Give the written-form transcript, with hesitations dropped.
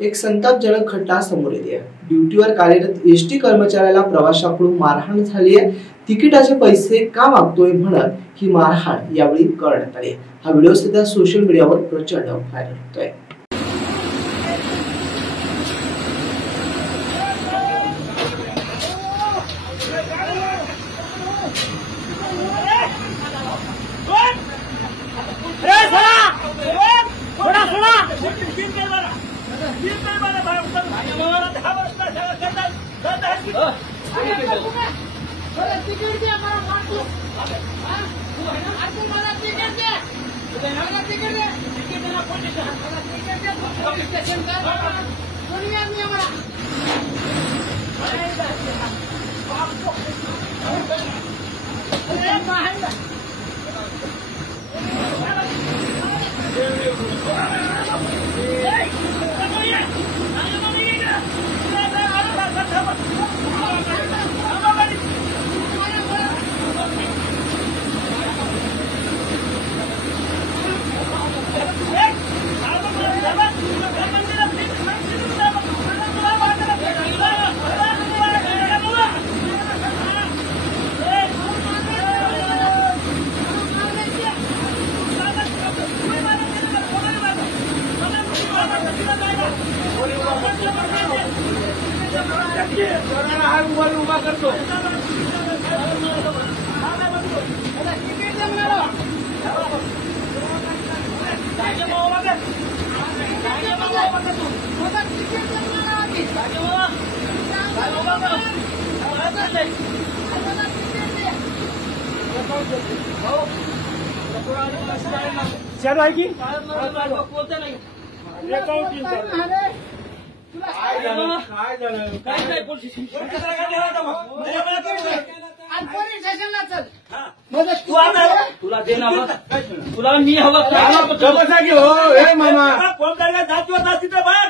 एक संतापजनक घटना समोर येते आहे। ड्युटीवर कार्यरत एसटी कर्मचाऱ्याला प्रवाशाकडून मारहाण झाली आहे। तिकिटाचे पैसे का मागतोय म्हणत ही मारहाण यावेळी करण्यात आली। हा व्हिडिओ सध्या सोशल मीडियावर प्रचंड व्हायरल होतोय। चालू आहे की तुला देणार तुला मी हवा हो मामा कोण जातीचं बघ